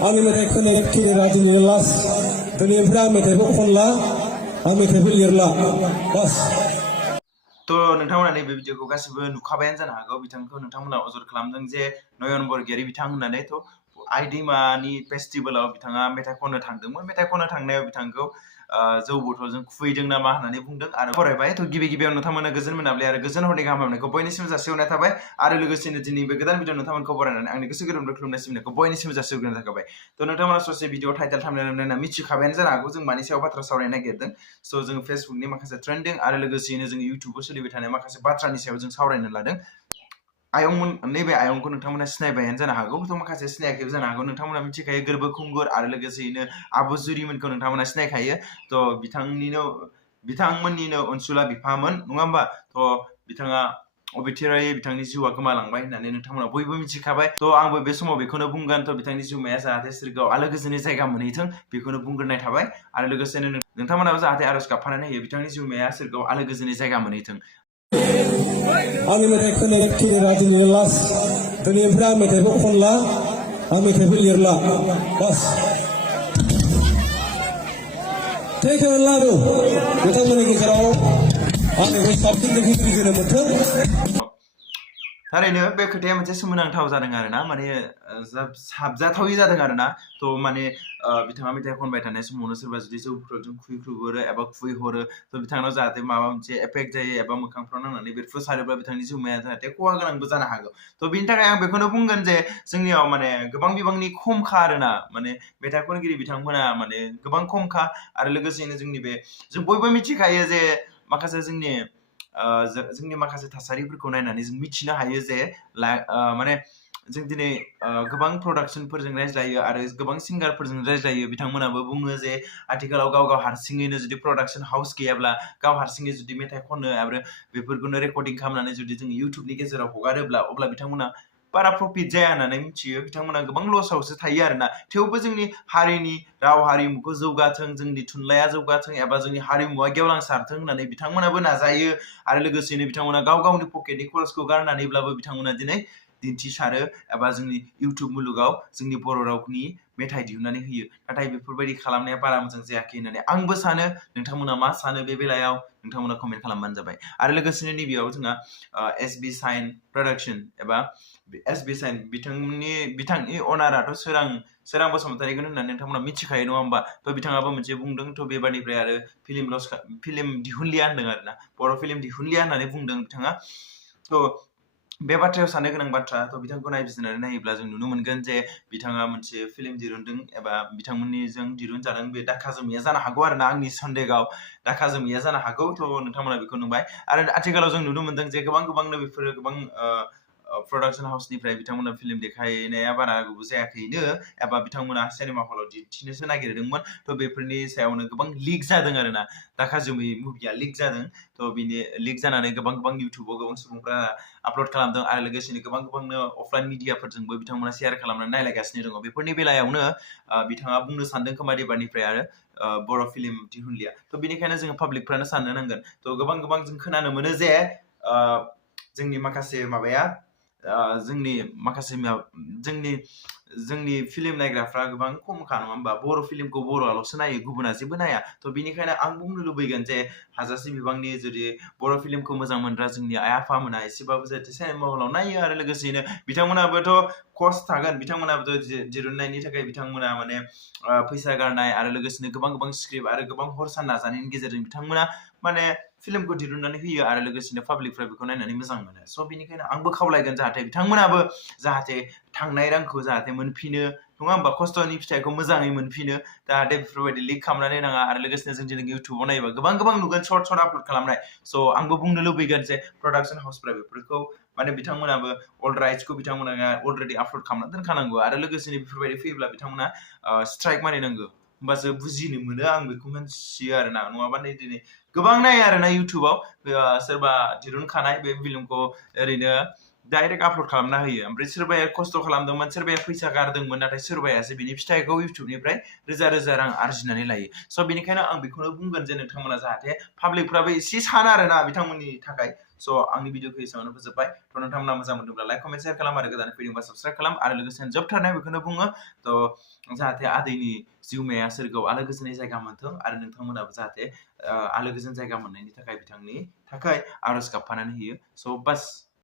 आंनि मेथाइखौ खोनारा दिनै लास्ट दिनैनिफ्राय आं मेथाइखौ खनला आं मेथाइखौ लिरला बास तो नोंथांमोना नैबे भिडिअखौ गासिबो नुखाबायानो जानो हागौ बिथांखौ नोंथांमोना अजद खालामदों जे नयन बरगयारी बिथां होननानै तो आइ दैमानि फेस्टिभेलाव बिथाङा मेथाइ खननो थांदोंमोन मेथाइ खननो थांनायाव बिथांखौ जौ बथलजों खुबैदों नामा होननानै बुंदों आरो फरायबाय तो गिबियाव नोंथांमोना गोजोन मोनाबिलि आरो गोजोन हरनि गाहाम हामलायनायखौ बयनिसिम जासिहरनाय थाबाय आरो लोगोसेनो दिनै बे गोदान भिडिअ नोंथांमोनखौ बरायनानै आंनि गोसो गोरबोनिफ्राय खुलुमनाय सिबिनायखौ बयनिसिम जासिहरग्रोनाय थाबाय तो नोंथांमोना ससे भिडिअ टाइटेल थामनेल मिथिखाबायानो जानो हागौ जों मानि सायाव बाथ्रा सावरायनो नागिरदों सो जों फेसबुकनि माखासे ट्रेन्डिं आरो लोगोसेनो जों इउटुबाव सोलिबाय थानाय माखासे बाथ्रानि सायाव जों सावरायनो लादों आयंमोन नैबे आयंखौ नोंथांमोना सिनायबायानो जानो हागौ तो माखासे सिनायाखैबो जानो हागौ नोंथांमोना मिथिखायो गोरबो खुंगुर आरो लोगोसेनो आब' जुरिमोनखौ नोंथांमोना सिनायखायो तो बिथांमोननिनो अनसुला बिफामोन नङा होमबा तो बिथाङा अबिथिरायै बिथांनि जिउआ गोमालांबाय होननानै नोंथांमोना बयबो मिथिखाबाय तो आंबो बे समाव बेखौनो बुंगोन तो बिथांनि जिउमाया जाहाथे सोरगोआव आलो गोजोनै जायगा मोनहैथों बेखौनो बुंग्रोनाय थाबाय आरो लोगोसेनो नोंथांमोनाबो जाहाथे आरज गाबफानानै होयो बिथांनि जिउमाया सोरगोआव आलो गोजोनै जायगा मोनहैथों आंनि मेथाइखौ खोनारा दिनै लास्ट दिनैनिफ्राय आं मेथाइखौ खनला आं मेथाइखौ लिरला बास थेंक इउ लारु बिथांमोननि गेजेराव आंनिफ्राय साबसिन देंखोगिरि जोनो मोनथों थारैनो बे खोथाया मोनसे सोमोनांथाव जादों आरोना माने साबजाथावै जादों आरोना तो माने बिथाङा मेथाइ खनबाय थानाय समावनो सोरबा जुदि जौ बथलजों खुबैख्रुबहरो एबा खुबैहरो तो बिथांनाव जाहाथे माबा मोनसे एफेक्ट जायो एबा मोखांफ्राव नांनानै बेरफुसारोब्ला बिथांनि जिउमाया जाहाथे खहा गोनांबो जानो हागौ तो बेनि थाखाय आं बेखौनो बुंगोन जे जोंनियाव माने गोबां बिबांनि खमखा आरोना माने मेथाइ खनगिरि बिथांमोना माने गोबां खमखा आरो लोगोसेनो जों बयबो मिथिखायो जे माखासे जोंनि माखासे थासारिफोरखौ नायनानै जों मिथिनो हायो जे माने जों दिनै गोबां प्रडाक्शनफोरजों रायज्लायो आरो गोबां सिंगारफोरजों रायज्लायो बिथांमोनाबो बुङो जे आथिखालाव गाव हारसिङैनो जुदि प्रडाक्शन हाउस गैयाब्ला गाव हारसिङै जुदि मेथाइ खनो आरो बेफोरखौनो रेकर्डिं खालामनानै जुदि जों इउटुबनि गेजेराव हगारोब्ला अब्ला बिथांमोना बारा प्रफिट जाया होननानै मिथियो बिथांमोना गोबां लसआवसो थायो आरोना थेवबो जोंनि हारिनि राव हारिमुखौ जौगाथों जोंनि थुनलाइया जौगाथों एबा जोंनि हारिमुवा गेवलांसारथों होननानै बिथांमोनाबो नाजायो आरो लोगोसेनो बिथांमोना गाव गावनि पकेटनि खरसखौ गारनानैब्लाबो बिथांमोना दिनै दिन्थिसारो एबा जोंनि इउटुब मुलुगाव जोंनि बर' रावनि मेथाइ दिहुननानै होयो नाथाय बेफोरबायदि खालामनाया बारा मोजां जायाखै होननानै आंबो सानो नोंथांमोना मा सानो बे बेलायाव नोंथांमोना कमेन्ट खालामबानो जाबाय आरो लोगोसेनो नैबेयाव जोंहा एसबि साइन प्रडाक्शन एबा एसबि साइन बिथांनि अनाराथ' सोरां बसुमतारीखौनो होननानै नोंथांमोना मिथिखायो नङा होमबा थ' बिथाङाबो मोनसे बुंदों थ' बेबारनिफ्राय आरो फिल्म दिहुनलिया होनदों आरोना बर' फिल्म दिहुनलिया होननानै बुंदों बिथाङा थ' बे बाथ्रायाव साननो गोनां बाथ्रा थ' बिथांखौ नायबिजिरनानै नायोब्ला जों नुनो मोनगोन जे बिथाङा मोनसे फिल्म दिरुनदों एबा बिथांमोननिजों दिरुनजादों बे दाका जमविया जानो हागौ आरोना आंनि सन्देहआव दाका जमविया जानो हागौ थ' नोंथांमोना बेखौ नुबाय आरो आथिखालाव जों नुनो मोनदों जे गोबांनो बेफोरो गोबां प्रडाक्शन हाउसनिफ्राय बिथांमोना फिल्म देखायनाया बारा गोबाव जायाखैनो एबा बिथांमोना सिनेमा हलाव दिन्थिनोसो नागिरदोंमोन थ' बेफोरनि सायावनो गोबां लिक जादों आरोना दाका जमवि मुभिया लिक जादों थ' बिनि लिक जानानै गोबां इउटुबाव गोबां सुबुंफ्रा आपलड खालामदों आरो लोगोसेनो गोबांनो अफलाइन मिडियाफोरजोंबो बिथांमोना शेयार खालामनानै नायलायगासिनो दङ बेफोरनि बेलायावनो बिथाङा बुंनो सानदों खोमा एबारनिफ्राय आरो बर' फिल्म दिहुनलिया थ' बेनिखायनो जोङो पाब्लिकफ्रानो साननो नांगोन थ' गोबां जों खोनानो मोनो जे जोंनि माखासे माबाया जोंनि फिल्म नायग्राफ्रा गोबां खमखा नङा होमबा बर' फिल्मखौ बर'आल'सो नायो गुबुना जेबो नाया थ' बेनिखायनो आं बुंनो लुबैगोन जे हाजासे बिबांनि जुदि बर' फिल्मखौ मोजां मोनग्रा जोंनि आइ आफामोना एसेबाबो जाहाथे सिनेमा हलाव नायो आरो लोगोसेनो बिथांमोनाबोथ' कस्ट थागोन बिथांमोनाबोथ' दिरुननायनि थाखाय बिथांमोना माने फैसा गारनाय आरो लोगोसेनो गोबां स्क्रिप्ट आरो गोबां हर सान नाजानायनि गेजेरजों बिथांमोना माने फिल्मखौ दिरुननानै होयो आरो लोगोसेनो पाब्लिकफ्रा बेखौ नायनानै मोजां मोनो स' बेनिखायनो आंबो खावलायगोन जाहाथे बिथांमोनाबो जाहाथे थांनाय रांखौ जाहाथे मोनफिनो नङा होमबा खस्थ'नि फिथाइखौ मोजाङै मोनफिनो जाहाथे बेफोरबायदि लिक खालामनानै नाङा आरो लोगोसेनो जों दिनै इउटुबाव नायोबा गोबां नुगोन सर्ट आपलड खालामनाय स' आंबो बुंनो लुबैगोन जे प्रडाक्शन हाउसफ्रा बेफोरखौ माने बिथांमोनाबो अल राइट्सखौ बिथांमोना अलरेडि आपलड खालामना दोनखानांगौ आरो लोगोसेनो बेफोरबायदि फैयोब्ला बिथांमोना स्ट्राइक मानिनांगौ होमबासो बुजिनो मोनो आं बेखौ मिथियो आरोना नङाबा नै दिनै गोबां नायो आरोना इउटुबाव सोरबा दिरुनखानाय बे फिल्मखौ ओरैनो डाइरेक्ट आपलड खालामना होयो ओमफ्राय सोरबाया खस्थ' खालामदोंमोन सोरबाया फैसा गारदोंमोन नाथाय सोरबायासो बिनि फिथाइखौ इउटुबनिफ्राय रोजा रां आरजिनानै लायो स' बेनिखायनो आं बेखौनो बुंगोन जे नोंथांमोना जाहाथे पाब्लिकफ्राबो एसे सानो आरोना बिथांमोननि थाखाय स' आंनि भिडिअखौ एसेबांनो फोजोबबाय थ' नोंथांमोना मोजां मोनदोंब्ला लाइक कमेन्ट शेयार खालाम आरो गोदान फैदोंबा साबस्क्राइब खालाम आरो लोगोसे जोबथारनाय बेखौनो बुङो थ' जाहाथे आदैनि जिउमाया सोरगोआव आलो गोजोनै जायगा मोनथों आरो नोंथांमोनाबो जाहाथे आलो गोजोन जायगा मोननायनि थाखाय बिथांनि थाखाय आर'ज गाबफानानै होयो स' बास